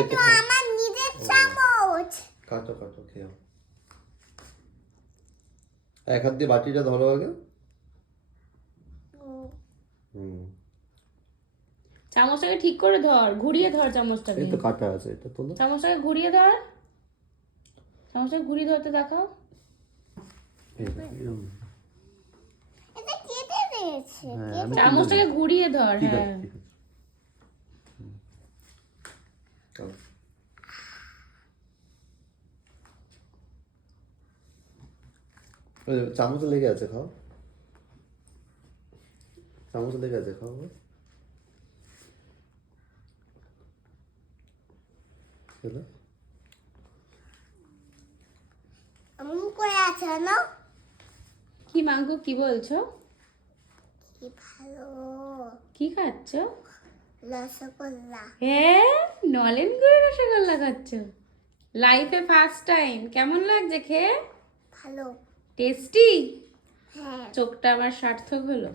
কেটে খাও। আমার নিজের চামচ। কাটো কাটো খেও। এক হাত দিয়ে বাটিটা ধরো আগে। হুম। চামচটাকে ঠিক করে ধর, ঘুরিয়ে ধর চামচটাকে। এই তো কাটা আছে, এটা তোলো। চামচটাকে ঘুরিয়ে ধর, চামচটাকে ঘুরিয়ে ধরতে দেখাও। এটা কেটে দিয়েছে। হ্যাঁ, আমি চামচটাকে ঘুরিয়ে ধর। ঠিক হ্যাঁ, আছে ঠিক আছে। চলো। চামচে লেগে আছে, খাও। চামচে লেগে আছে, খাও। খেলে এমন করে আছে না? কি মাঙ্কু, কি বলছো? কি ভালো কি খাচ্ছ? রসগোল্লা। হ্যাঁ, নলেন গুড়ের রসগোল্লা খাচ্ছ। লাইফে ফার্স্ট টাইম। কেমন লাগছে খেয়ে? ভালো। টেস্টি? হ্যাঁ। চোখটা আমার সার্থক হলো।